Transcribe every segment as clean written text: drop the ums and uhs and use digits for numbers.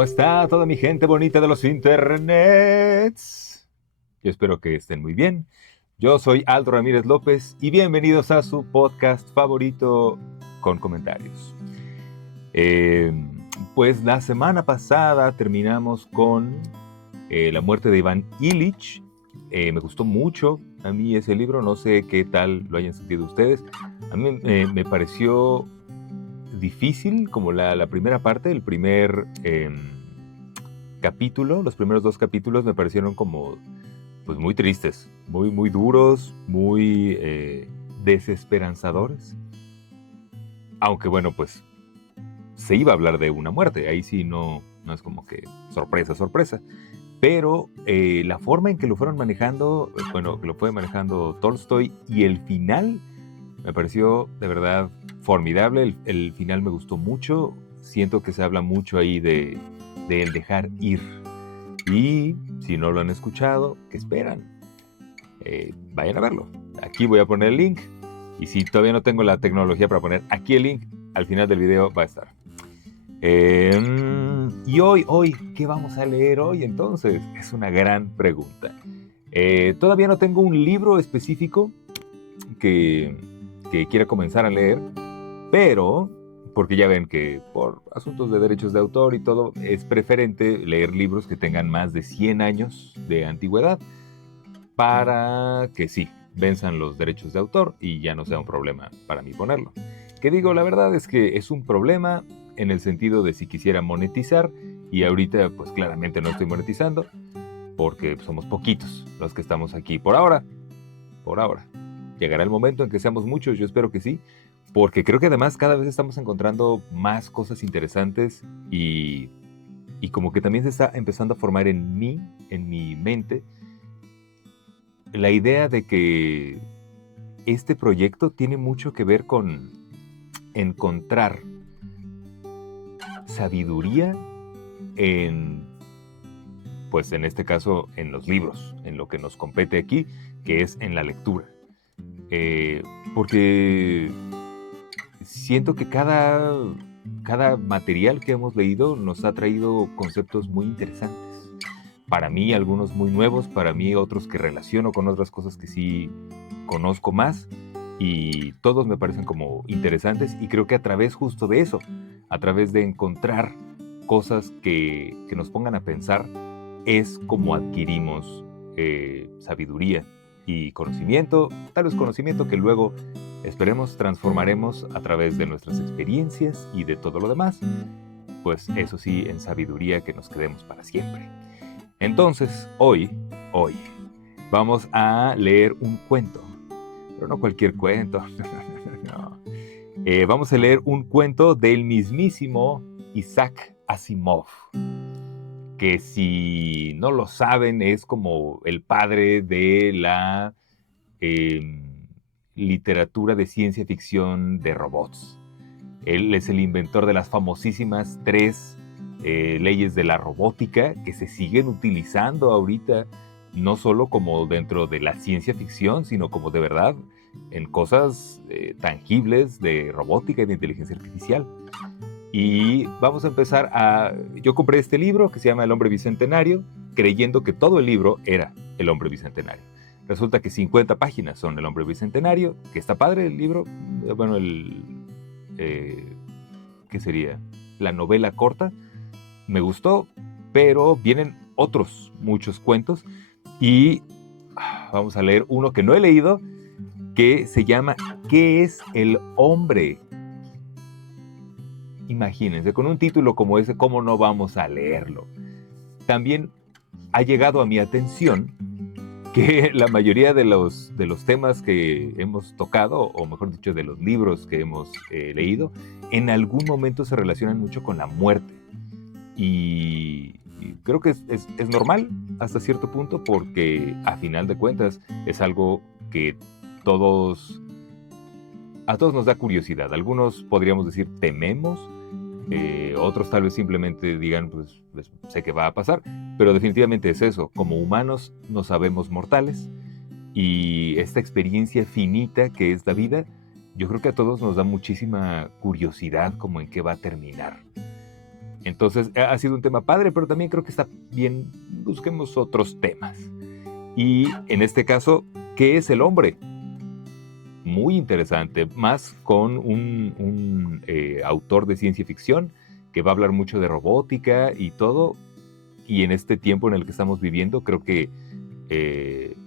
¿Cómo está toda mi gente bonita de los internets? Yo espero que estén muy bien. Yo soy Aldo Ramírez López y bienvenidos a su podcast favorito con comentarios. Pues la semana pasada terminamos con la muerte de Iván Illich. Me gustó mucho a mí ese libro, no sé qué tal lo hayan sentido ustedes. A mí me pareció difícil como la primera parte, el primer capítulo, los primeros 2 capítulos me parecieron como pues muy tristes, muy duros, muy desesperanzadores. Aunque bueno, pues se iba a hablar de una muerte, ahí sí no es como que sorpresa. Pero la forma en que lo fueron manejando, bueno, que lo fue manejando Tolstoy y el final me pareció de verdad formidable. El final me gustó mucho. Siento que se habla mucho ahí de el dejar ir. Y si no lo han escuchado, ¿qué esperan? Vayan a verlo. Aquí voy a poner el link. Y si todavía no tengo la tecnología para poner aquí el link, al final del video va a estar. Y hoy, ¿qué vamos a leer hoy entonces? Es una gran pregunta. Todavía no tengo un libro específico que quiera comenzar a leer, pero, porque ya ven que por asuntos de derechos de autor y todo, es preferente leer libros que tengan más de 100 años de antigüedad para que sí, venzan los derechos de autor y ya no sea un problema para mí ponerlo. Que digo, la verdad es que es un problema en el sentido de si quisiera monetizar, y ahorita pues claramente no estoy monetizando porque somos poquitos los que estamos aquí por ahora. Llegará el momento en que seamos muchos, yo espero que sí, porque creo que además cada vez estamos encontrando más cosas interesantes y como que también se está empezando a formar en mi mente, la idea de que este proyecto tiene mucho que ver con encontrar sabiduría pues en este caso en los libros, en lo que nos compete aquí, que es en la lectura. Porque siento que cada material que hemos leído nos ha traído conceptos muy interesantes. Para mí algunos muy nuevos, para mí otros que relaciono con otras cosas que sí conozco más, y todos me parecen como interesantes, y creo que a través justo de eso, a través de encontrar cosas que nos pongan a pensar, es como adquirimos sabiduría y conocimiento, tal vez conocimiento que luego esperemos transformaremos a través de nuestras experiencias y de todo lo demás, pues eso sí, en sabiduría que nos quedemos para siempre. Entonces, hoy, vamos a leer un cuento, pero no cualquier cuento, no. Vamos a leer un cuento del mismísimo Isaac Asimov, que si no lo saben es como el padre de la literatura de ciencia ficción de robots. Él es el inventor de las famosísimas 3 leyes de la robótica que se siguen utilizando ahorita, no solo como dentro de la ciencia ficción, sino como de verdad en cosas tangibles de robótica y de inteligencia artificial. Y vamos a empezar yo compré este libro que se llama El Hombre Bicentenario, creyendo que todo el libro era El Hombre Bicentenario. Resulta que 50 páginas son El Hombre Bicentenario, que está padre el libro, bueno, ¿qué sería? La novela corta, me gustó, pero vienen otros muchos cuentos, y vamos a leer uno que no he leído, que se llama ¿Qué es el hombre? Imagínense, con un título como ese, ¿cómo no vamos a leerlo? También ha llegado a mi atención que la mayoría de los temas que hemos tocado, o mejor dicho, de los libros que hemos leído, en algún momento se relacionan mucho con la muerte. Y creo que es normal hasta cierto punto, porque a final de cuentas es algo que a todos nos da curiosidad. Algunos podríamos decir tememos, otros tal vez simplemente digan, pues sé que va a pasar, pero definitivamente es eso. Como humanos nos sabemos mortales, y esta experiencia finita que es la vida, yo creo que a todos nos da muchísima curiosidad como en qué va a terminar. Entonces, ha sido un tema padre, pero también creo que está bien, busquemos otros temas. Y en este caso, ¿qué es el hombre? Muy interesante, más con un autor de ciencia ficción que va a hablar mucho de robótica y todo. Y en este tiempo en el que estamos viviendo, creo que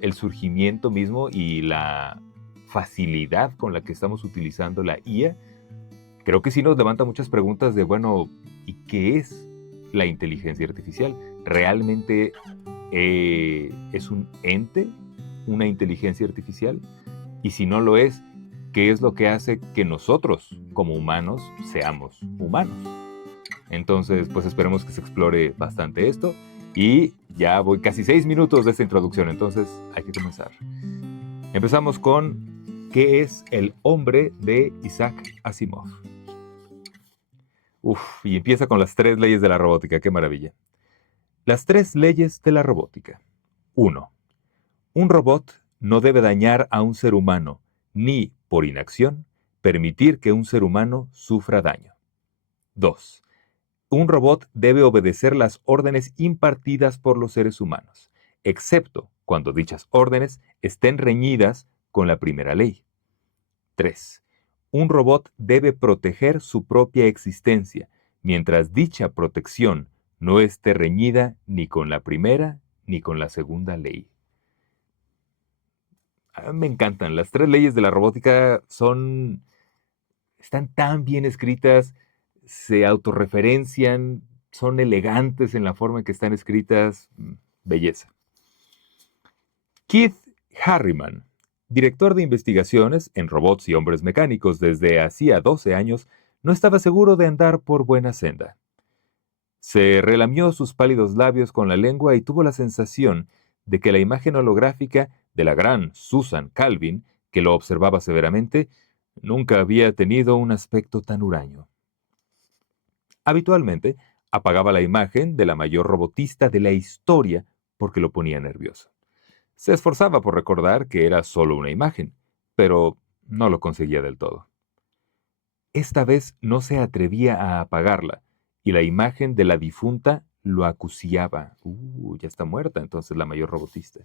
el surgimiento mismo y la facilidad con la que estamos utilizando la IA, creo que sí nos levanta muchas preguntas de, bueno, ¿y qué es la inteligencia artificial? ¿Realmente es un ente, una inteligencia artificial? Y si no lo es, ¿qué es lo que hace que nosotros, como humanos, seamos humanos? Entonces, pues esperemos que se explore bastante esto. Y ya voy casi 6 minutos de esta introducción, entonces hay que comenzar. Empezamos con ¿qué es el hombre de Isaac Asimov? Y empieza con las 3 leyes de la robótica, qué maravilla. Las 3 leyes de la robótica. 1. Un robot no debe dañar a un ser humano, ni, por inacción, permitir que un ser humano sufra daño. 2. Un robot debe obedecer las órdenes impartidas por los seres humanos, excepto cuando dichas órdenes estén reñidas con la primera ley. 3. Un robot debe proteger su propia existencia, mientras dicha protección no esté reñida ni con la primera ni con la segunda ley. Me encantan. Las 3 leyes de la robótica están tan bien escritas, se autorreferencian, son elegantes en la forma en que están escritas. Belleza. Keith Harriman, director de investigaciones en robots y hombres mecánicos desde hacía 12 años, no estaba seguro de andar por buena senda. Se relamió sus pálidos labios con la lengua y tuvo la sensación de que la imagen holográfica de la gran Susan Calvin, que lo observaba severamente, nunca había tenido un aspecto tan huraño. Habitualmente, apagaba la imagen de la mayor robotista de la historia porque lo ponía nervioso. Se esforzaba por recordar que era solo una imagen, pero no lo conseguía del todo. Esta vez no se atrevía a apagarla, y la imagen de la difunta lo acuciaba. Ya está muerta entonces la mayor robotista.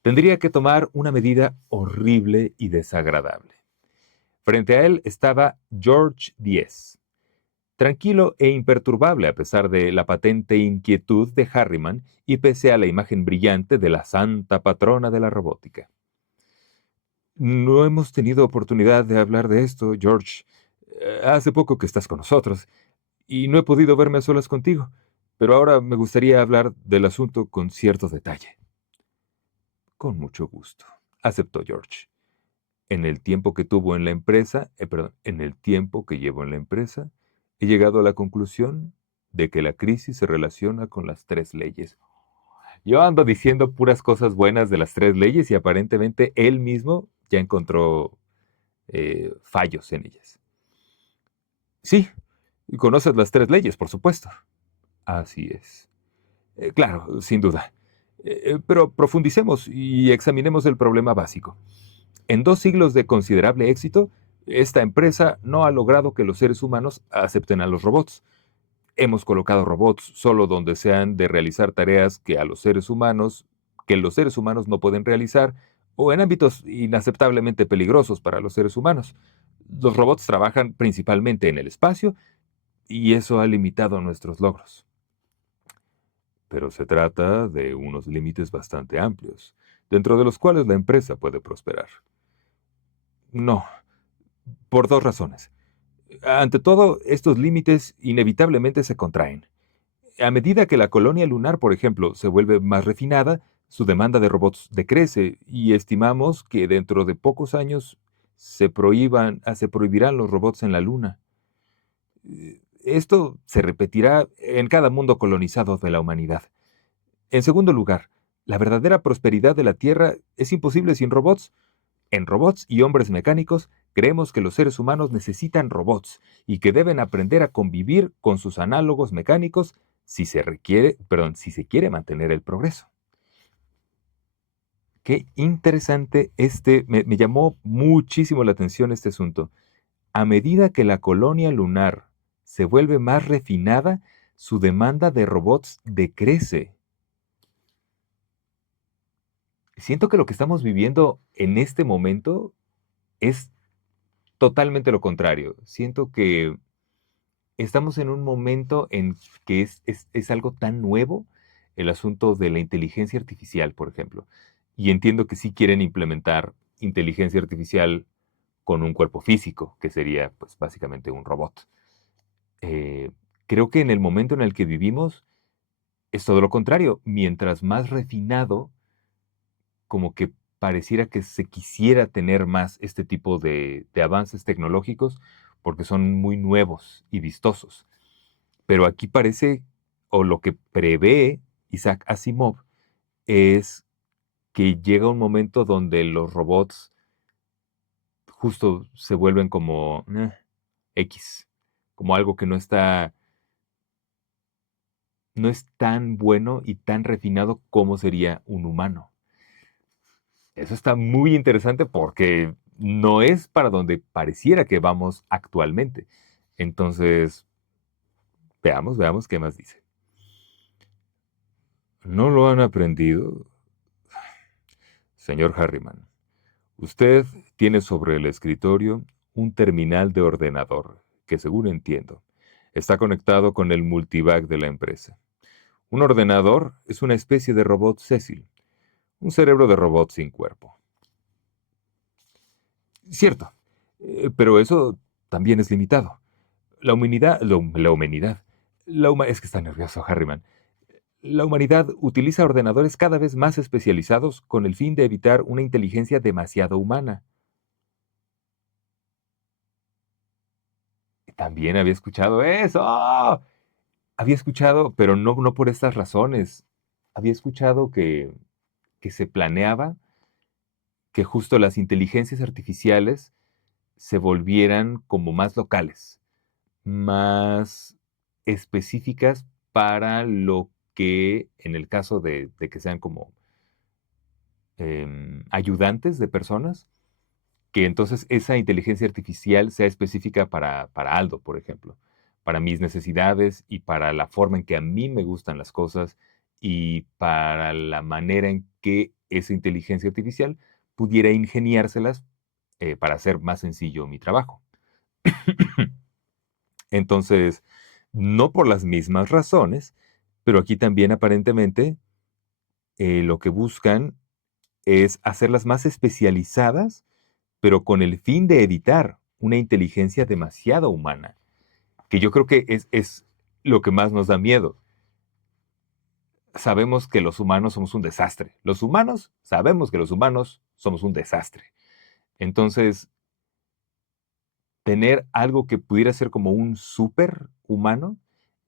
Tendría que tomar una medida horrible y desagradable. Frente a él estaba George Diez, tranquilo e imperturbable a pesar de la patente inquietud de Harriman y pese a la imagen brillante de la santa patrona de la robótica. No hemos tenido oportunidad de hablar de esto, George. Hace poco que estás con nosotros, y no he podido verme a solas contigo, pero ahora me gustaría hablar del asunto con cierto detalle. Con mucho gusto, aceptó George. En el tiempo que tuvo en la empresa, en el tiempo que llevo en la empresa, he llegado a la conclusión de que la crisis se relaciona con las 3 leyes. Yo ando diciendo puras cosas buenas de las 3 leyes y aparentemente él mismo ya encontró fallos en ellas. Sí, y conoces las 3 leyes, por supuesto. Así es. Claro, sin duda. Pero profundicemos y examinemos el problema básico. En 2 siglos de considerable éxito, esta empresa no ha logrado que los seres humanos acepten a los robots. Hemos colocado robots solo donde se han de realizar tareas que los seres humanos no pueden realizar, o en ámbitos inaceptablemente peligrosos para los seres humanos. Los robots trabajan principalmente en el espacio y eso ha limitado nuestros logros. Pero se trata de unos límites bastante amplios, dentro de los cuales la empresa puede prosperar. No, por 2 razones. Ante todo, estos límites inevitablemente se contraen. A medida que la colonia lunar, por ejemplo, se vuelve más refinada, su demanda de robots decrece y estimamos que dentro de pocos años se prohibirán los robots en la Luna. Esto se repetirá en cada mundo colonizado de la humanidad. En segundo lugar, la verdadera prosperidad de la Tierra es imposible sin robots. En Robots y Hombres Mecánicos, creemos que los seres humanos necesitan robots y que deben aprender a convivir con sus análogos mecánicos si se quiere mantener el progreso. Qué interesante me llamó muchísimo la atención este asunto. A medida que la colonia lunar se vuelve más refinada, su demanda de robots decrece. Siento que lo que estamos viviendo en este momento es totalmente lo contrario. Siento que estamos en un momento en que es algo tan nuevo el asunto de la inteligencia artificial, por ejemplo. Y entiendo que sí quieren implementar inteligencia artificial con un cuerpo físico, que sería pues básicamente un robot. Eh, Creo que en el momento en el que vivimos es todo lo contrario. Mientras más refinado, como que pareciera que se quisiera tener más este tipo de avances tecnológicos porque son muy nuevos y vistosos. Pero aquí parece, o lo que prevé Isaac Asimov, es que llega un momento donde los robots justo se vuelven como X, como algo que no es tan bueno y tan refinado como sería un humano. Eso está muy interesante porque no es para donde pareciera que vamos actualmente. Entonces, veamos qué más dice. ¿No lo han aprendido? Señor Harriman, usted tiene sobre el escritorio un terminal de ordenador que, según entiendo, está conectado con el multivac de la empresa. Un ordenador es una especie de robot Cecil, un cerebro de robot sin cuerpo. Cierto, pero eso también es limitado. La humanidad, la humanidad, es que está nervioso Harriman. La humanidad utiliza ordenadores cada vez más especializados con el fin de evitar una inteligencia demasiado humana. También había escuchado eso. ¡Ah! Había escuchado, pero no por estas razones. Había escuchado que se planeaba que justo las inteligencias artificiales se volvieran como más locales, más específicas para lo que, en el caso de que sean como ayudantes de personas, que entonces esa inteligencia artificial sea específica para Aldo, por ejemplo, para mis necesidades y para la forma en que a mí me gustan las cosas y para la manera en que esa inteligencia artificial pudiera ingeniárselas para hacer más sencillo mi trabajo. Entonces, no por las mismas razones, pero aquí también aparentemente lo que buscan es hacerlas más especializadas, pero con el fin de evitar una inteligencia demasiado humana, que yo creo que es lo que más nos da miedo. Sabemos que los humanos somos un desastre. Los humanos sabemos que los humanos somos un desastre. Entonces, tener algo que pudiera ser como un superhumano,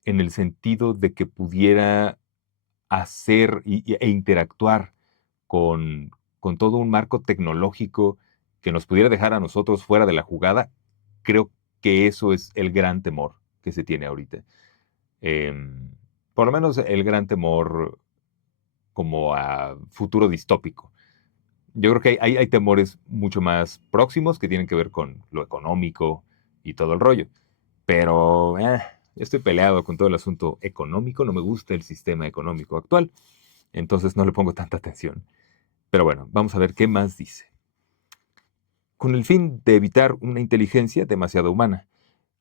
en el sentido de que pudiera hacer e interactuar con todo un marco tecnológico que nos pudiera dejar a nosotros fuera de la jugada, creo que eso es el gran temor que se tiene ahorita. Em, por lo menos el gran temor como a futuro distópico. Yo creo que hay temores mucho más próximos que tienen que ver con lo económico y todo el rollo. Pero yo estoy peleado con todo el asunto económico, no me gusta el sistema económico actual, entonces no le pongo tanta atención. Pero bueno, vamos a ver qué más dice. Con el fin de evitar una inteligencia demasiado humana,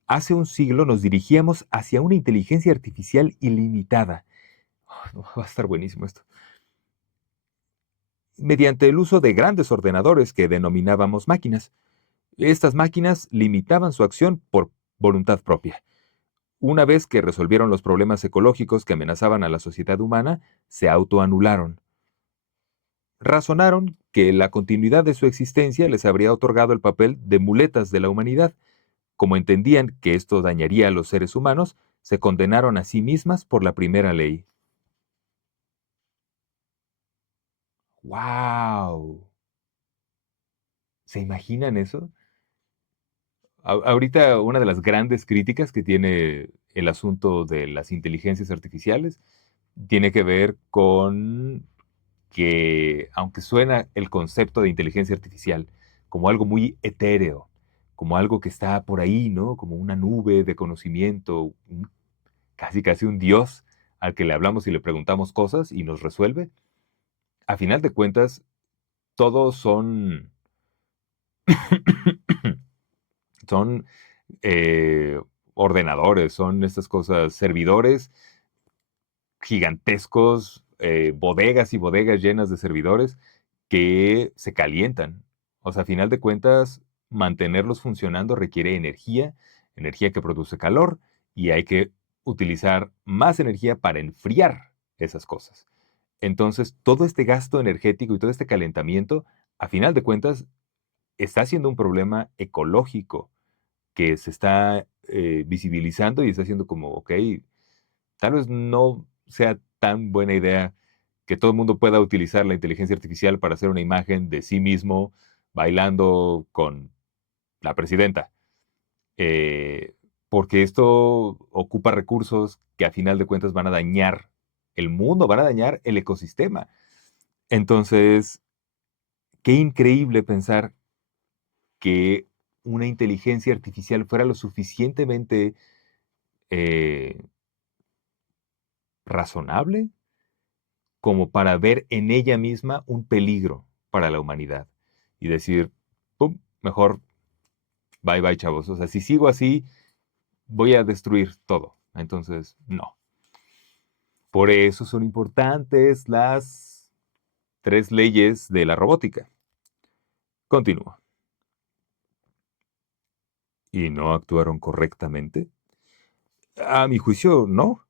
hace un siglo nos dirigíamos hacia una inteligencia artificial ilimitada. No, va a estar buenísimo esto. Mediante el uso de grandes ordenadores que denominábamos máquinas. Estas máquinas limitaban su acción por voluntad propia. Una vez que resolvieron los problemas ecológicos que amenazaban a la sociedad humana, se autoanularon. Razonaron que la continuidad de su existencia les habría otorgado el papel de muletas de la humanidad. Como entendían que esto dañaría a los seres humanos, se condenaron a sí mismas por la primera ley. ¡Wow! ¿Se imaginan eso? Ahorita una de las grandes críticas que tiene el asunto de las inteligencias artificiales tiene que ver con que, aunque suena el concepto de inteligencia artificial como algo muy etéreo, como algo que está por ahí, ¿no? Como una nube de conocimiento, casi casi un Dios al que le hablamos y le preguntamos cosas y nos resuelve. A final de cuentas, todos son, son eh, ordenadores, son estas cosas, servidores gigantescos, bodegas y bodegas llenas de servidores que se calientan. O sea, a final de cuentas, mantenerlos funcionando requiere energía, energía que produce calor, y hay que utilizar más energía para enfriar esas cosas. Entonces, todo este gasto energético y todo este calentamiento, a final de cuentas, está siendo un problema ecológico que se está visibilizando y está siendo como, ok, tal vez no sea tan buena idea que todo el mundo pueda utilizar la inteligencia artificial para hacer una imagen de sí mismo bailando con la presidenta, eh, porque esto ocupa recursos que a final de cuentas van a dañar el mundo, van a dañar el ecosistema. Entonces, qué increíble pensar que una inteligencia artificial fuera lo suficientemente eh, razonable como para ver en ella misma un peligro para la humanidad y decir, pum, mejor bye bye, chavos. O sea, si sigo así, voy a destruir todo. Entonces, no. Por eso son importantes las 3 leyes de la robótica. Continúa. ¿Y no actuaron correctamente? A mi juicio, no.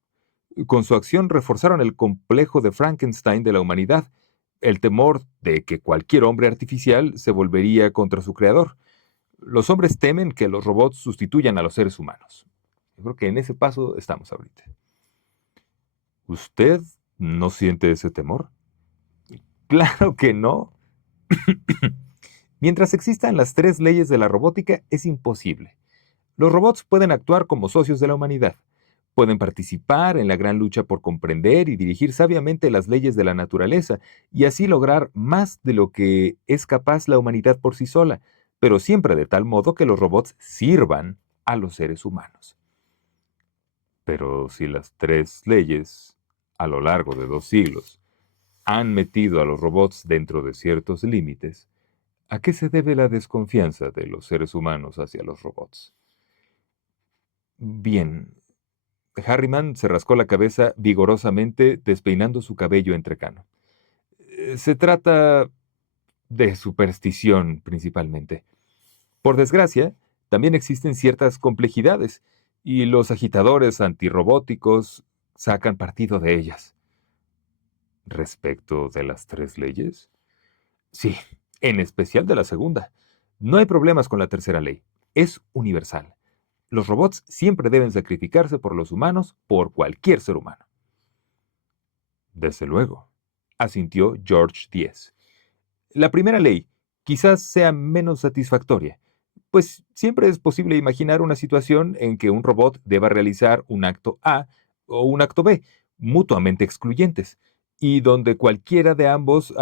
Con su acción reforzaron el complejo de Frankenstein de la humanidad, el temor de que cualquier hombre artificial se volvería contra su creador. Los hombres temen que los robots sustituyan a los seres humanos. Yo creo que en ese paso estamos ahorita. ¿Usted no siente ese temor? Claro que no. Mientras existan las 3 leyes de la robótica, es imposible. Los robots pueden actuar como socios de la humanidad. Pueden participar en la gran lucha por comprender y dirigir sabiamente las leyes de la naturaleza y así lograr más de lo que es capaz la humanidad por sí sola, pero siempre de tal modo que los robots sirvan a los seres humanos. Pero si las 3 leyes, a lo largo de 2 siglos, han metido a los robots dentro de ciertos límites, ¿a qué se debe la desconfianza de los seres humanos hacia los robots? Bien, Harriman se rascó la cabeza vigorosamente, despeinando su cabello entrecano. Se trata de superstición, principalmente. Por desgracia, también existen ciertas complejidades, y los agitadores antirrobóticos sacan partido de ellas. ¿Respecto de las 3 leyes? Sí, en especial de la segunda. No hay problemas con la tercera ley. Es universal. Los robots siempre deben sacrificarse por los humanos, por cualquier ser humano. Desde luego, asintió George Diez. La primera ley quizás sea menos satisfactoria, pues siempre es posible imaginar una situación en que un robot deba realizar un acto A o un acto B, mutuamente excluyentes, y donde cualquiera de ambos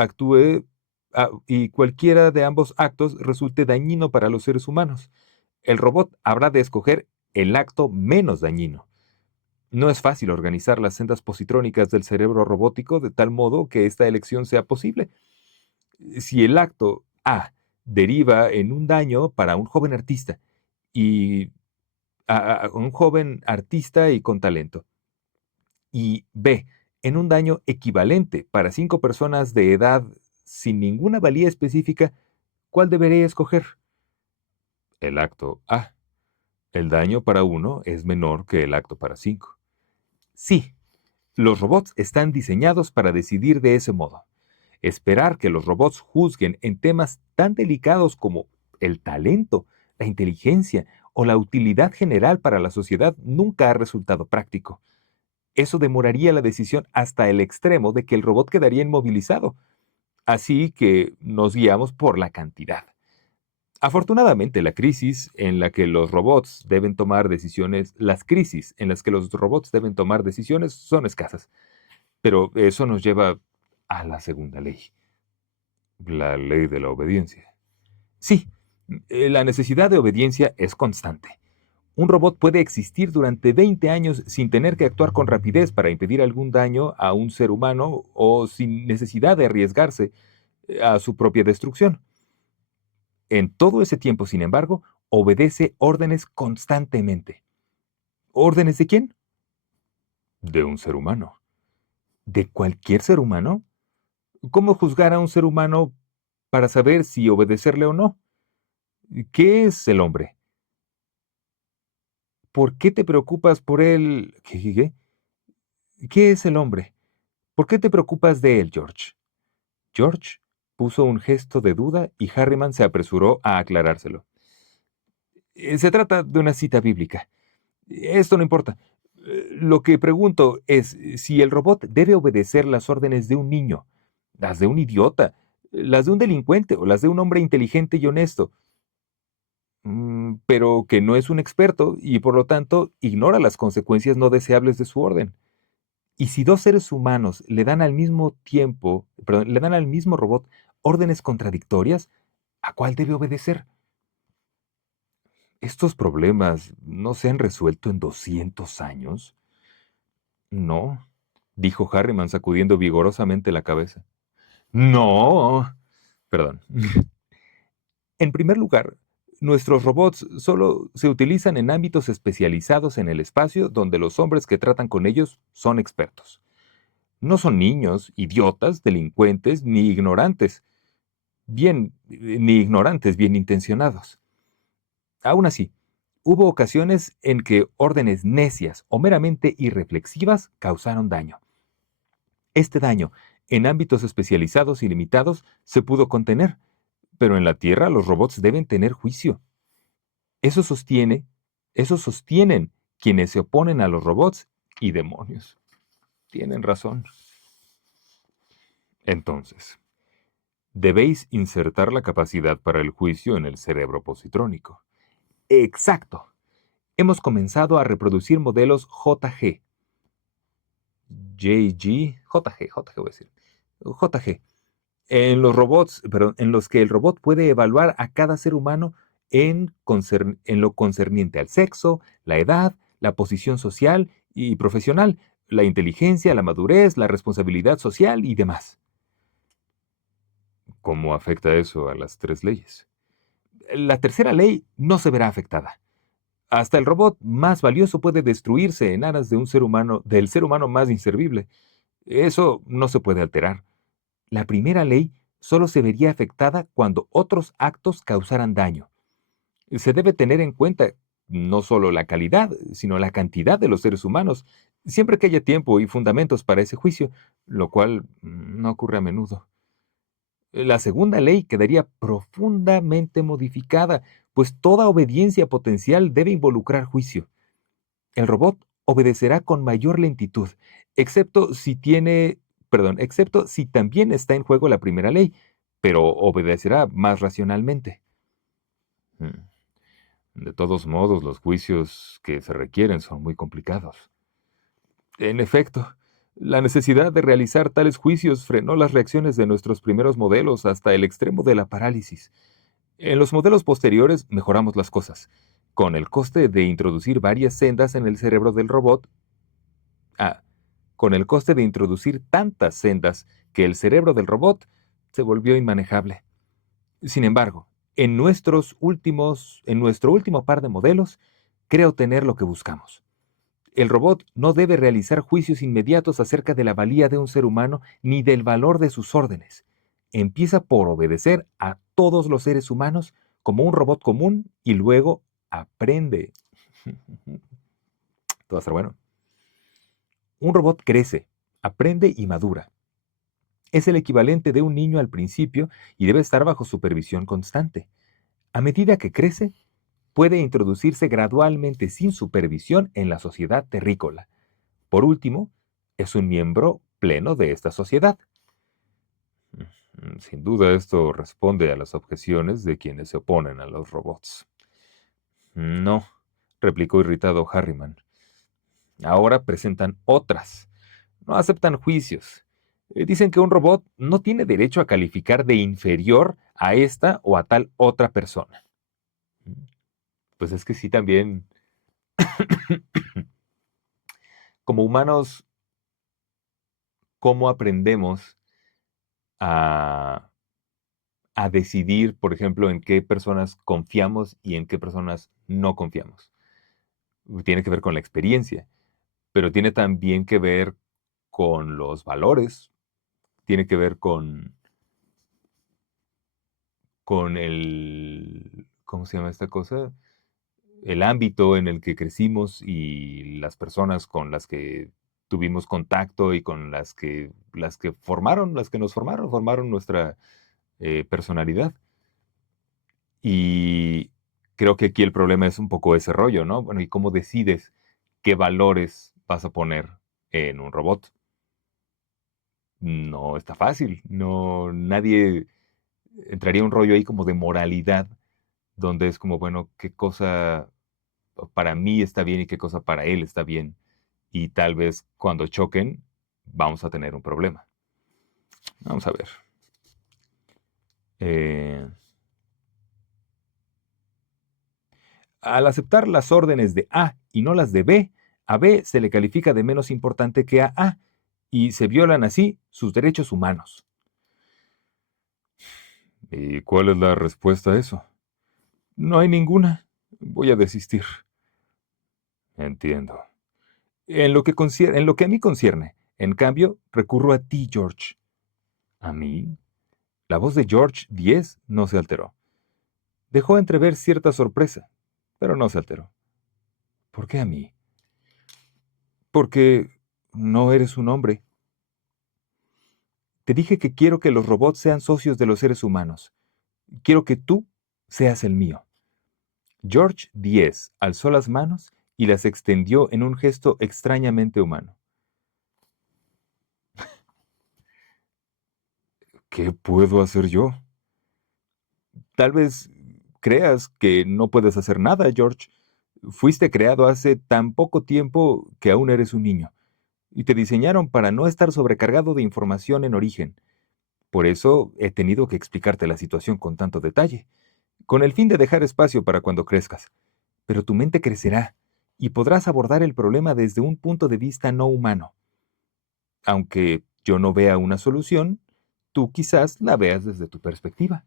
actos resulte dañino para los seres humanos. El robot habrá de escoger el acto menos dañino. No es fácil organizar las sendas positrónicas del cerebro robótico de tal modo que esta elección sea posible. Si el acto A deriva en un daño para un joven artista y un joven artista y con talento, y B en un daño equivalente para 5 personas de edad sin ninguna valía específica, ¿cuál debería escoger? El acto A. El daño para uno es menor que el acto para 5. Sí, los robots están diseñados para decidir de ese modo. Esperar que los robots juzguen en temas tan delicados como el talento, la inteligencia o la utilidad general para la sociedad nunca ha resultado práctico. Eso demoraría la decisión hasta el extremo de que el robot quedaría inmovilizado. Así que nos guiamos por la cantidad. Afortunadamente, las crisis en las que los robots deben tomar decisiones son escasas. Pero eso nos lleva a la segunda ley, la ley de la obediencia. Sí, La necesidad de obediencia es constante. Un robot puede existir durante 20 años sin tener que actuar con rapidez para impedir algún daño a un ser humano o sin necesidad de arriesgarse a su propia destrucción. En todo ese tiempo, sin embargo, obedece órdenes constantemente. ¿Órdenes de quién? De un ser humano. ¿De cualquier ser humano? ¿Cómo juzgar a un ser humano para saber si obedecerle o no? ¿Qué es el hombre? ¿Por qué te preocupas por él? ¿Qué es el hombre? ¿Por qué te preocupas de él, George? George puso un gesto de duda y Harriman se apresuró a aclarárselo. Se trata de una cita bíblica. Esto no importa. Lo que pregunto es si el robot debe obedecer las órdenes de un niño, las de un idiota, las de un delincuente o las de un hombre inteligente y honesto, pero que no es un experto y por lo tanto ignora las consecuencias no deseables de su orden. Y si dos seres humanos le dan al mismo tiempo, perdón, le dan al mismo robot órdenes contradictorias, ¿a cuál debe obedecer? ¿Estos problemas no se han resuelto en 200 años? No, dijo Harriman sacudiendo vigorosamente la cabeza. No. Perdón. En primer lugar, nuestros robots solo se utilizan en ámbitos especializados en el espacio donde los hombres que tratan con ellos son expertos. No son niños, idiotas, delincuentes, ni ignorantes bien intencionados. Aún así, hubo ocasiones en que órdenes necias o meramente irreflexivas causaron daño. Este daño, en ámbitos especializados y limitados, se pudo contener, pero en la Tierra los robots deben tener juicio. Eso sostiene, eso sostienen quienes se oponen a los robots y demonios. Tienen razón. Entonces, debéis insertar la capacidad para el juicio en el cerebro positrónico. Exacto. Hemos comenzado a reproducir modelos JG. JG voy a decir. JG. En los robots, perdón, en los que el robot puede evaluar a cada ser humano en lo concerniente al sexo, la edad, la posición social y profesional, la inteligencia, la madurez, la responsabilidad social y demás. ¿Cómo afecta eso a las tres leyes? La tercera ley no se verá afectada. Hasta el robot más valioso puede destruirse en aras de un ser humano, del ser humano más inservible. Eso no se puede alterar. La primera ley solo se vería afectada cuando otros actos causaran daño. Se debe tener en cuenta no solo la calidad, sino la cantidad de los seres humanos, siempre que haya tiempo y fundamentos para ese juicio, lo cual no ocurre a menudo. La segunda ley quedaría profundamente modificada, pues toda obediencia potencial debe involucrar juicio. El robot obedecerá con mayor lentitud, excepto si también está en juego la primera ley, pero obedecerá más racionalmente. Mm. De todos modos, los juicios que se requieren son muy complicados. En efecto, la necesidad de realizar tales juicios frenó las reacciones de nuestros primeros modelos hasta el extremo de la parálisis. En los modelos posteriores mejoramos las cosas, con el coste de introducir varias sendas en el cerebro del robot. Ah, con el coste de introducir tantas sendas que el cerebro del robot se volvió inmanejable. Sin embargo, en nuestro último par de modelos, creo tener lo que buscamos. El robot no debe realizar juicios inmediatos acerca de la valía de un ser humano ni del valor de sus órdenes. Empieza por obedecer a todos los seres humanos como un robot común y luego aprende. Todo va a estar bueno. Un robot crece, aprende y madura. Es el equivalente de un niño al principio y debe estar bajo supervisión constante. A medida que crece, puede introducirse gradualmente sin supervisión en la sociedad terrícola. Por último, es un miembro pleno de esta sociedad. Sin duda esto responde a las objeciones de quienes se oponen a los robots. No, replicó irritado Harriman. Ahora presentan otras. No aceptan juicios. Dicen que un robot no tiene derecho a calificar de inferior a esta o a tal otra persona. Pues es que sí, también, como humanos, ¿cómo aprendemos a, a decidir, por ejemplo, en qué personas confiamos y en qué personas no confiamos? Tiene que ver con la experiencia, pero tiene también que ver con los valores, tiene que ver con el, ¿cómo se llama esta cosa? El ámbito en el que crecimos y las personas con las que tuvimos contacto y con las que nos formaron nuestra personalidad. Y creo que aquí el problema es un poco ese rollo, ¿no? Bueno, ¿y cómo decides qué valores vas a poner en un robot? No está fácil, no, nadie entraría un rollo ahí como de moralidad, donde es como, bueno, qué cosa para mí está bien y qué cosa para él está bien. Y tal vez cuando choquen, vamos a tener un problema. Vamos a ver. Eh, Al aceptar las órdenes de A y no las de B, a B se le califica de menos importante que a A y se violan así sus derechos humanos. ¿Y cuál es la respuesta a eso? No hay ninguna. Voy a desistir. Entiendo. En lo que a mí concierne, en cambio, recurro a ti, George. ¿A mí? La voz de George 10 no se alteró. Dejó entrever cierta sorpresa, pero no se alteró. ¿Por qué a mí? Porque no eres un hombre. Te dije que quiero que los robots sean socios de los seres humanos. Quiero que tú seas el mío. George 10 alzó las manos y las extendió en un gesto extrañamente humano. ¿Qué puedo hacer yo? Tal vez creas que no puedes hacer nada, George. Fuiste creado hace tan poco tiempo que aún eres un niño, y te diseñaron para no estar sobrecargado de información en origen. Por eso he tenido que explicarte la situación con tanto detalle, con el fin de dejar espacio para cuando crezcas. Pero tu mente crecerá y podrás abordar el problema desde un punto de vista no humano. Aunque yo no vea una solución, tú quizás la veas desde tu perspectiva.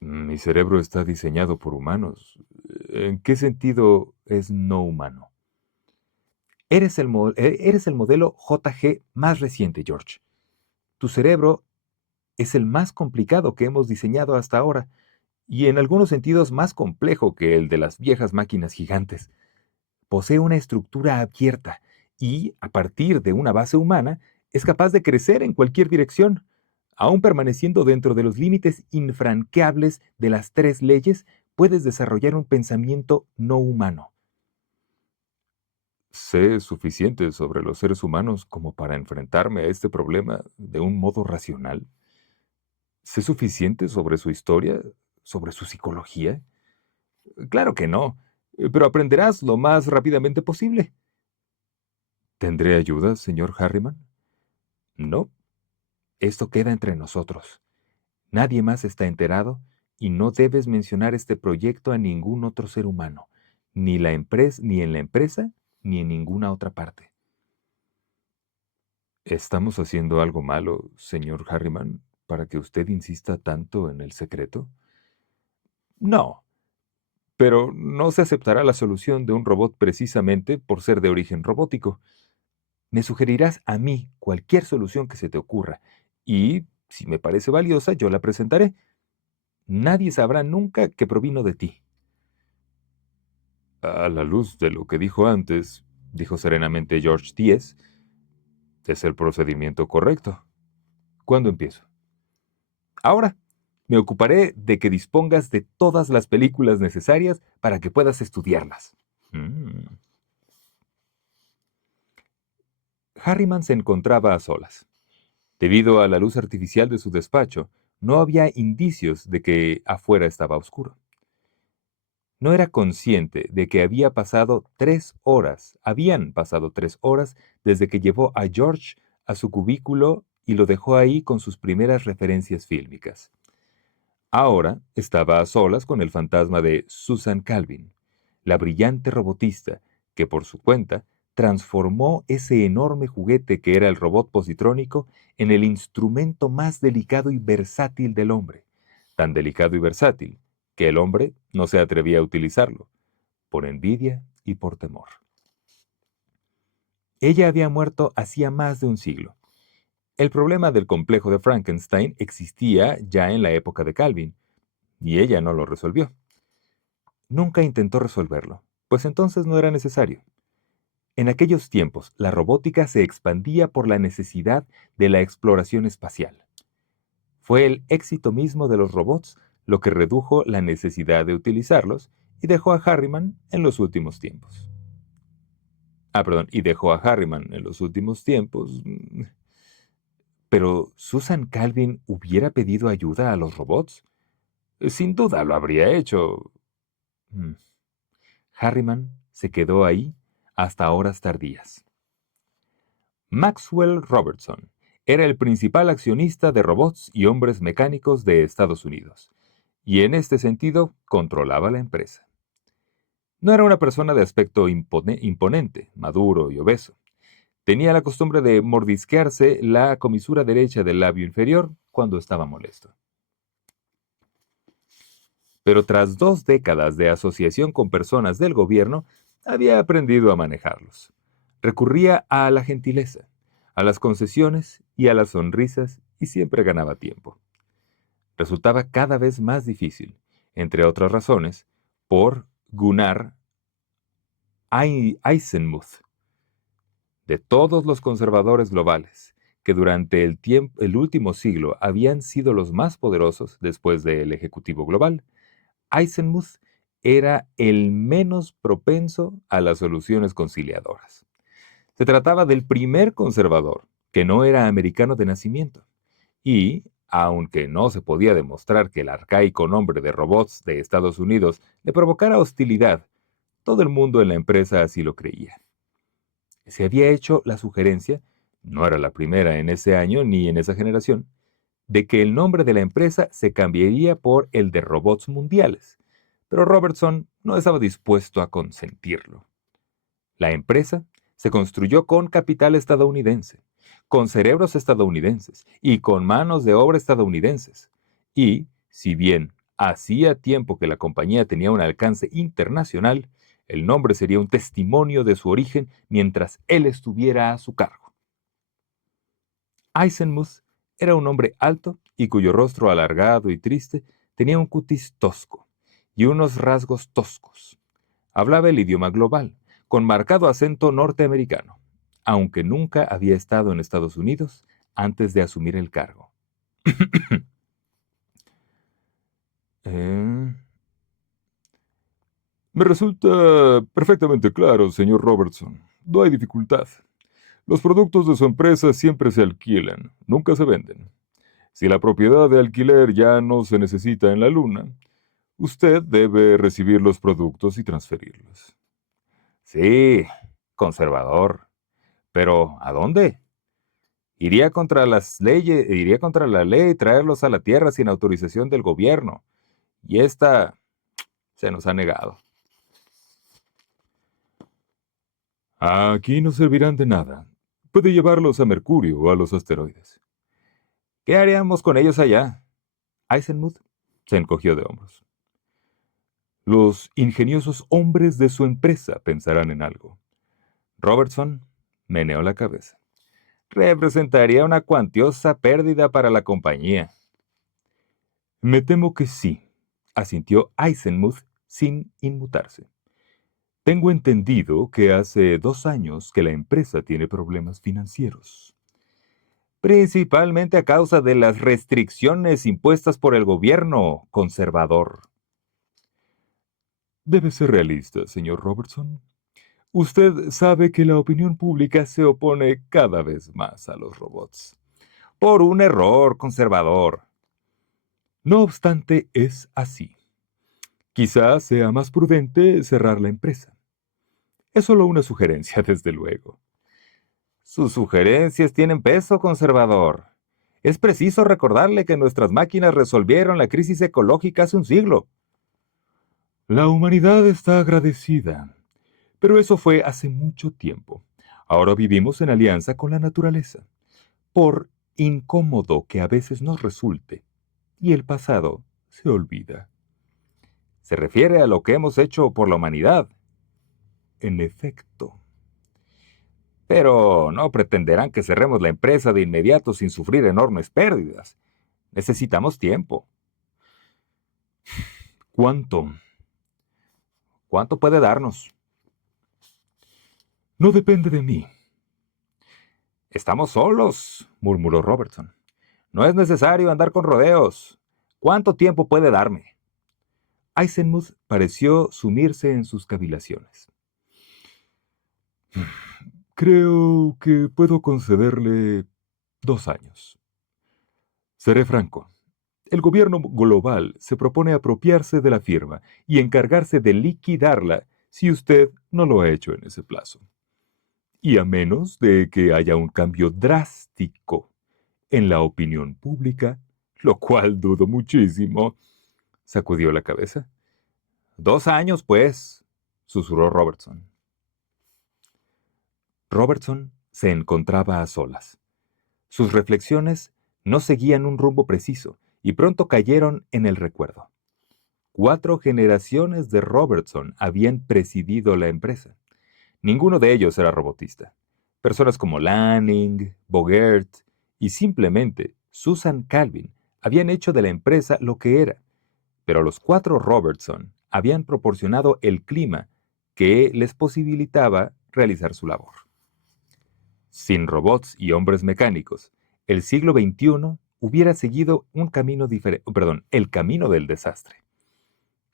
Mi cerebro está diseñado por humanos. ¿En qué sentido es no humano? Eres el modelo JG más reciente, George. Tu cerebro es el más complicado que hemos diseñado hasta ahora, y en algunos sentidos más complejo que el de las viejas máquinas gigantes. Posee una estructura abierta y, a partir de una base humana, es capaz de crecer en cualquier dirección, aún permaneciendo dentro de los límites infranqueables de las tres leyes. Puedes desarrollar un pensamiento no humano. Sé suficiente sobre los seres humanos como para enfrentarme a este problema de un modo racional. ¿Sé suficiente sobre su historia, sobre su psicología? Claro que no, pero aprenderás lo más rápidamente posible. ¿Tendré ayuda, señor Harriman? No, esto queda entre nosotros. Nadie más está enterado y no debes mencionar este proyecto a ningún otro ser humano, ni en la empresa, ni en ninguna otra parte. ¿Estamos haciendo algo malo, señor Harriman, para que usted insista tanto en el secreto? No, pero no se aceptará la solución de un robot precisamente por ser de origen robótico. Me sugerirás a mí cualquier solución que se te ocurra y, si me parece valiosa, yo la presentaré. Nadie sabrá nunca que provino de ti. A la luz de lo que dijo antes, dijo serenamente George 10, es el procedimiento correcto. ¿Cuándo empiezo? Ahora. Me ocuparé de que dispongas de todas las películas necesarias para que puedas estudiarlas. Mm. Harriman se encontraba a solas. Debido a la luz artificial de su despacho, no había indicios de que afuera estaba oscuro. No era consciente de que habían pasado 3 horas desde que llevó a George a su cubículo y lo dejó ahí con sus primeras referencias fílmicas. Ahora estaba a solas con el fantasma de Susan Calvin, la brillante robotista que por su cuenta transformó ese enorme juguete que era el robot positrónico en el instrumento más delicado y versátil del hombre. Tan delicado y versátil que el hombre no se atrevía a utilizarlo, por envidia y por temor. Ella había muerto hacía más de un siglo. El problema del complejo de Frankenstein existía ya en la época de Calvin, y ella no lo resolvió. Nunca intentó resolverlo, pues entonces no era necesario. En aquellos tiempos, la robótica se expandía por la necesidad de la exploración espacial. Fue el éxito mismo de los robots lo que redujo la necesidad de utilizarlos y dejó a Harriman en los últimos tiempos. Y dejó a Harriman en los últimos tiempos. Pero ¿Susan Calvin hubiera pedido ayuda a los robots? Sin duda lo habría hecho. Mm. Harriman se quedó ahí hasta horas tardías. Maxwell Robertson era el principal accionista de robots y hombres mecánicos de Estados Unidos, y en este sentido controlaba la empresa. No era una persona de aspecto imponente, maduro y obeso. Tenía la costumbre de mordisquearse la comisura derecha del labio inferior cuando estaba molesto. Pero tras 2 décadas de asociación con personas del gobierno, había aprendido a manejarlos. Recurría a la gentileza, a las concesiones y a las sonrisas y siempre ganaba tiempo. Resultaba cada vez más difícil, entre otras razones, por Gunnar Eisenmuth. De todos los conservadores globales, que durante el último siglo habían sido los más poderosos después del Ejecutivo Global, Eisenmuth era el menos propenso a las soluciones conciliadoras. Se trataba del primer conservador que no era americano de nacimiento. Y, aunque no se podía demostrar que el arcaico nombre de robots de Estados Unidos le provocara hostilidad, todo el mundo en la empresa así lo creía. Se había hecho la sugerencia, no era la primera en ese año ni en esa generación, de que el nombre de la empresa se cambiaría por el de Robots Mundiales, pero Robertson no estaba dispuesto a consentirlo. La empresa se construyó con capital estadounidense, con cerebros estadounidenses y con manos de obra estadounidenses. Y, si bien hacía tiempo que la compañía tenía un alcance internacional, el nombre sería un testimonio de su origen mientras él estuviera a su cargo. Eisenmuth era un hombre alto y cuyo rostro alargado y triste tenía un cutis tosco y unos rasgos toscos. Hablaba el idioma global, con marcado acento norteamericano, aunque nunca había estado en Estados Unidos antes de asumir el cargo. Eh, Me resulta perfectamente claro, señor Robertson. No hay dificultad. Los productos de su empresa siempre se alquilan, nunca se venden. Si la propiedad de alquiler ya no se necesita en la luna, usted debe recibir los productos y transferirlos. Sí, conservador. Pero, ¿a dónde? Iría contra la ley traerlos a la tierra sin autorización del gobierno. Y esta se nos ha negado. Aquí no servirán de nada. Puede llevarlos a Mercurio o a los asteroides. ¿Qué haríamos con ellos allá? Eisenmuth se encogió de hombros. Los ingeniosos hombres de su empresa pensarán en algo. Robertson meneó la cabeza. Representaría una cuantiosa pérdida para la compañía. Me temo que sí, asintió Eisenmuth sin inmutarse. Tengo entendido que hace 2 años que la empresa tiene problemas financieros. Principalmente a causa de las restricciones impuestas por el gobierno conservador. Debe ser realista, señor Robertson. Usted sabe que la opinión pública se opone cada vez más a los robots. Por un error conservador. No obstante, es así. Quizás sea más prudente cerrar la empresa. Es solo una sugerencia, desde luego. Sus sugerencias tienen peso conservador. Es preciso recordarle que nuestras máquinas resolvieron la crisis ecológica hace un siglo. La humanidad está agradecida, pero eso fue hace mucho tiempo. Ahora vivimos en alianza con la naturaleza, por incómodo que a veces nos resulte, y el pasado se olvida. Se refiere a lo que hemos hecho por la humanidad. En efecto. Pero no pretenderán que cerremos la empresa de inmediato sin sufrir enormes pérdidas. Necesitamos tiempo. ¿Cuánto? ¿Cuánto puede darnos? No depende de mí. Estamos solos, murmuró Robertson. No es necesario andar con rodeos. ¿Cuánto tiempo puede darme? Eisenmuth pareció sumirse en sus cavilaciones. Creo que puedo concederle 2 años. Seré franco. El gobierno global se propone apropiarse de la firma y encargarse de liquidarla si usted no lo ha hecho en ese plazo. Y a menos de que haya un cambio drástico en la opinión pública, lo cual dudo muchísimo, sacudió la cabeza. 2 años, pues, susurró Robertson. Robertson se encontraba a solas. Sus reflexiones no seguían un rumbo preciso y pronto cayeron en el recuerdo. 4 generaciones de Robertson habían presidido la empresa. Ninguno de ellos era robotista. Personas como Lanning, Bogert y simplemente Susan Calvin habían hecho de la empresa lo que era. Pero los 4 Robertson habían proporcionado el clima que les posibilitaba realizar su labor. Sin robots y hombres mecánicos, el siglo XXI hubiera seguido un camino diferente, el camino del desastre.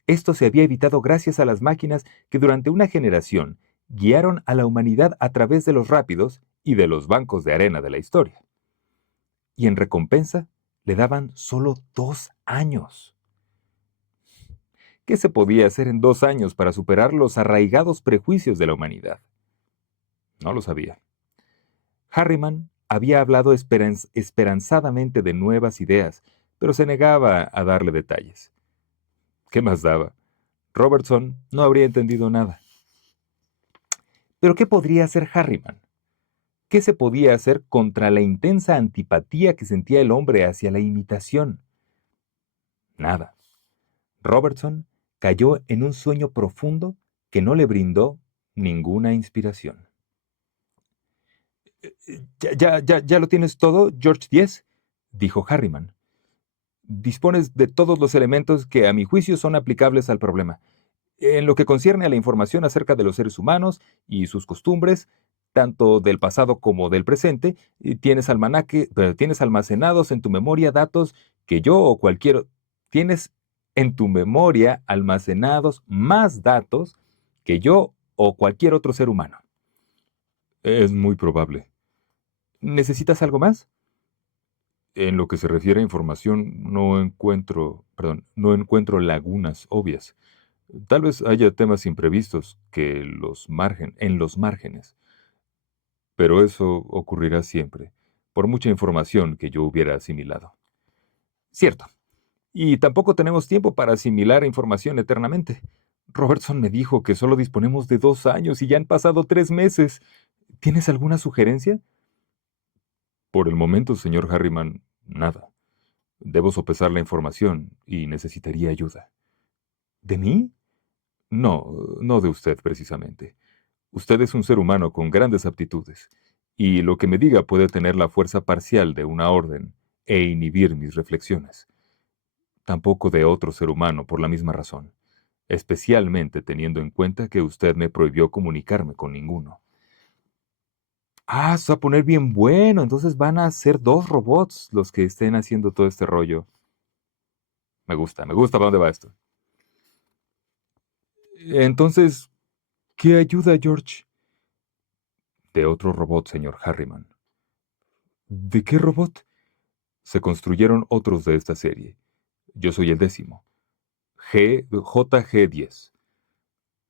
Esto se había evitado gracias a las máquinas que durante una generación guiaron a la humanidad a través de los rápidos y de los bancos de arena de la historia. Y en recompensa le daban solo 2 años. ¿Qué se podía hacer en 2 años para superar los arraigados prejuicios de la humanidad? No lo sabía. Harriman había hablado esperanzadamente de nuevas ideas, pero se negaba a darle detalles. ¿Qué más daba? Robertson no habría entendido nada. ¿Pero qué podría hacer Harriman? ¿Qué se podía hacer contra la intensa antipatía que sentía el hombre hacia la imitación? Nada. Robertson cayó en un sueño profundo que no le brindó ninguna inspiración. ¿Ya lo tienes todo, George X? Dijo Harriman. Dispones de todos los elementos que a mi juicio son aplicables al problema. En lo que concierne a la información acerca de los seres humanos y sus costumbres, tanto del pasado como del presente, tienes almacenados en tu memoria datos que yo o cualquier... Tienes en tu memoria almacenados más datos que yo o cualquier otro ser humano. Es muy probable. ¿Necesitas algo más? En lo que se refiere a información, no encuentro lagunas obvias. Tal vez haya temas imprevistos en los márgenes, pero eso ocurrirá siempre, por mucha información que yo hubiera asimilado. Cierto. Y tampoco tenemos tiempo para asimilar información eternamente. Robertson me dijo que solo disponemos de 2 años y ya han pasado 3 meses. ¿Tienes alguna sugerencia? Por el momento, señor Harriman, nada. Debo sopesar la información y necesitaría ayuda. ¿De mí? No, no de usted precisamente. Usted es un ser humano con grandes aptitudes, y lo que me diga puede tener la fuerza parcial de una orden e inhibir mis reflexiones. Tampoco de otro ser humano por la misma razón, especialmente teniendo en cuenta que usted me prohibió comunicarme con ninguno. Ah, se va a poner bien bueno, entonces van a ser 2 robots los que estén haciendo todo este rollo. Me gusta para dónde va esto. Entonces, ¿qué ayuda, George? De otro robot, señor Harriman. ¿De qué robot? Se construyeron otros de esta serie. Yo soy el 10º. JG-10.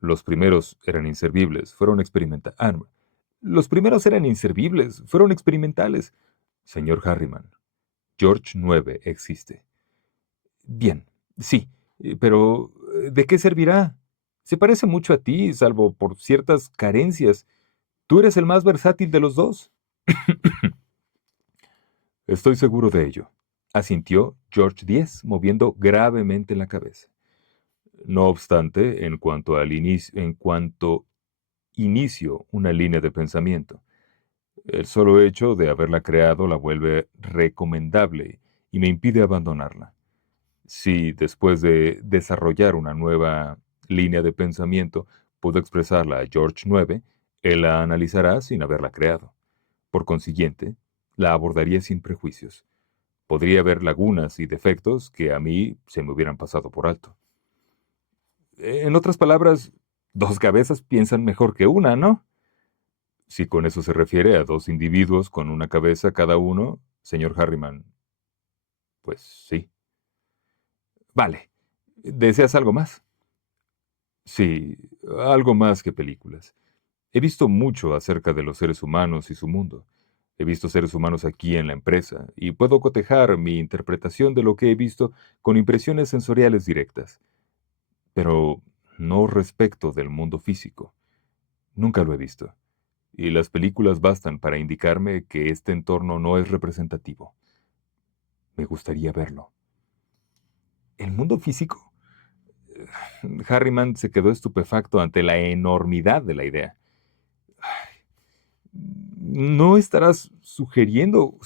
Los primeros eran inservibles, fueron experimentales. Los primeros eran inservibles, fueron experimentales. Señor Harriman, George 9 existe. Bien, sí, pero ¿de qué servirá? Se parece mucho a ti, salvo por ciertas carencias. Tú eres el más versátil de los dos. Estoy seguro de ello, asintió George 10, moviendo gravemente la cabeza. No obstante, en cuanto inicio una línea de pensamiento, el solo hecho de haberla creado la vuelve recomendable y me impide abandonarla. Si después de desarrollar una nueva línea de pensamiento puedo expresarla a George 9, él la analizará sin haberla creado. Por consiguiente, la abordaría sin prejuicios. Podría haber lagunas y defectos que a mí se me hubieran pasado por alto. En otras palabras, dos cabezas piensan mejor que una, ¿no? Si con eso se refiere a dos individuos con una cabeza cada uno, señor Harriman, pues sí. Vale. ¿Deseas algo más? Sí, algo más que películas. He visto mucho acerca de los seres humanos y su mundo. He visto seres humanos aquí en la empresa y puedo cotejar mi interpretación de lo que he visto con impresiones sensoriales directas. Pero no respecto del mundo físico. Nunca lo he visto. Y las películas bastan para indicarme que este entorno no es representativo. Me gustaría verlo. ¿El mundo físico? Harriman se quedó estupefacto ante la enormidad de la idea. ¿No estarás sugiriendo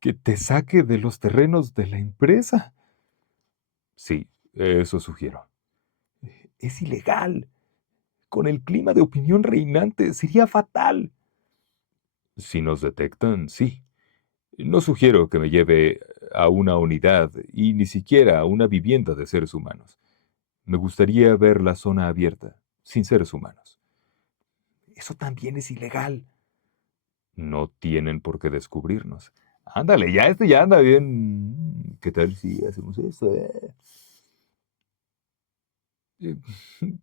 que te saque de los terrenos de la empresa? Sí, eso sugiero. Es ilegal. Con el clima de opinión reinante sería fatal. Si nos detectan, sí. No sugiero que me lleve a una unidad y ni siquiera a una vivienda de seres humanos. Me gustaría ver la zona abierta, sin seres humanos. Eso también es ilegal. No tienen por qué descubrirnos. Ándale, ya ya anda bien. ¿Qué tal si hacemos eso? Eh,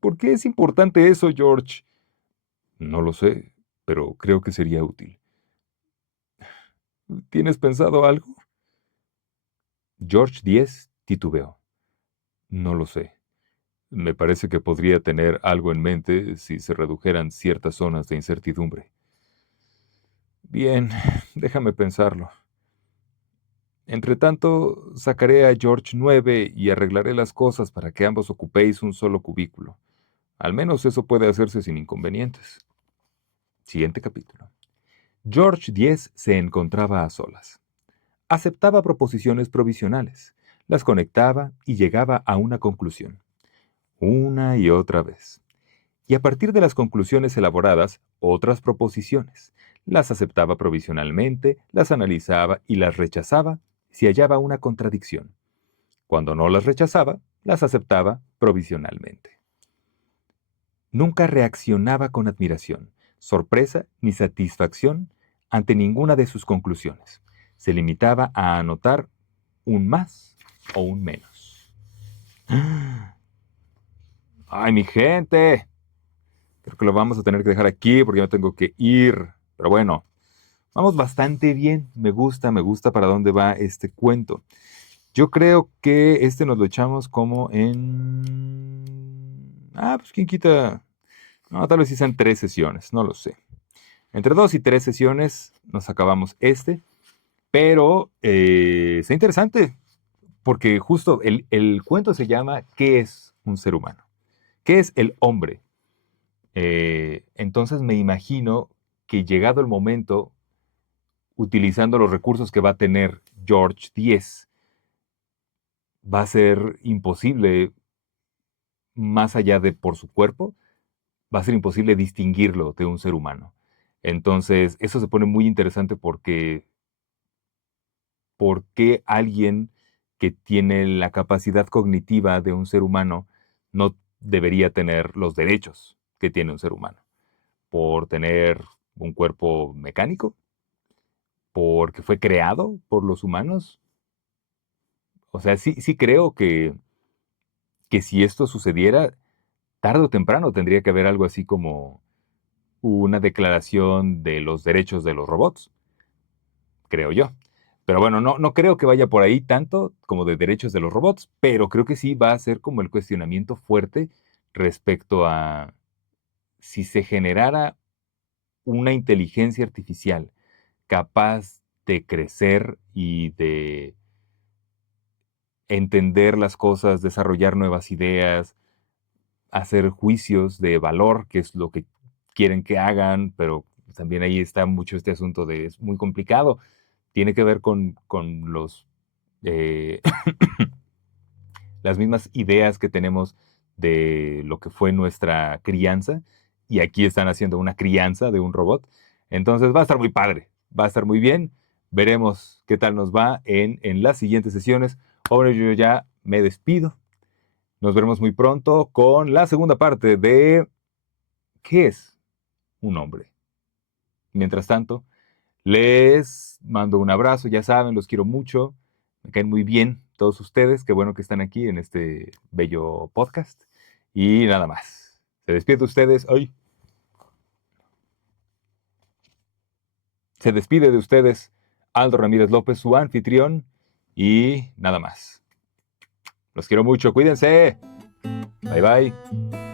¿Por qué es importante eso, George? No lo sé, pero creo que sería útil. ¿Tienes pensado algo? George 10 titubeó. No lo sé. Me parece que podría tener algo en mente si se redujeran ciertas zonas de incertidumbre. Bien, déjame pensarlo. Entretanto, sacaré a George 9 y arreglaré las cosas para que ambos ocupéis un solo cubículo. Al menos eso puede hacerse sin inconvenientes. Siguiente capítulo. George 10 se encontraba a solas. Aceptaba proposiciones provisionales, las conectaba y llegaba a una conclusión, una y otra vez. Y a partir de las conclusiones elaboradas, otras proposiciones. Las aceptaba provisionalmente, las analizaba y las rechazaba si hallaba una contradicción. Cuando no las rechazaba, las aceptaba provisionalmente. Nunca reaccionaba con admiración, sorpresa ni satisfacción ante ninguna de sus conclusiones. Se limitaba a anotar un más o un menos. ¡Ay, mi gente! Creo que lo vamos a tener que dejar aquí porque yo tengo que ir. Pero bueno, vamos bastante bien. Me gusta para dónde va este cuento. Yo creo que este nos lo echamos como en... pues quién quita... No, tal vez sí sean 3 sesiones, no lo sé. Entre 2 y 3 sesiones nos acabamos este, pero está interesante, porque justo el cuento se llama ¿Qué es un ser humano? ¿Qué es el hombre? Entonces me imagino que llegado el momento, utilizando los recursos que va a tener George 10, va a ser imposible, más allá de por su cuerpo, va a ser imposible distinguirlo de un ser humano. Entonces, eso se pone muy interesante porque ¿por qué alguien que tiene la capacidad cognitiva de un ser humano no debería tener los derechos que tiene un ser humano? ¿Por tener un cuerpo mecánico? ¿Porque fue creado por los humanos? O sea, sí creo que si esto sucediera, tarde o temprano tendría que haber algo así como una declaración de los derechos de los robots, creo yo. Pero bueno, no creo que vaya por ahí tanto como de derechos de los robots, pero creo que sí va a ser como el cuestionamiento fuerte respecto a si se generara una inteligencia artificial capaz de crecer y de entender las cosas, desarrollar nuevas ideas, hacer juicios de valor, que es lo que quieren que hagan, pero también ahí está mucho este asunto de es muy complicado. Tiene que ver con los eh, las mismas ideas que tenemos de lo que fue nuestra crianza, y aquí están haciendo una crianza de un robot. Entonces va a estar muy padre, va a estar muy bien. Veremos qué tal nos va en las siguientes sesiones. Ahora yo ya me despido. Nos veremos muy pronto con la segunda parte de ¿qué es un hombre? Mientras tanto, les mando un abrazo, ya saben, los quiero mucho, me caen muy bien todos ustedes, qué bueno que están aquí en este bello podcast. Y nada más. Se despide de ustedes hoy. Se despide de ustedes Aldo Ramírez López, su anfitrión. Y nada más. Los quiero mucho, cuídense. Bye bye.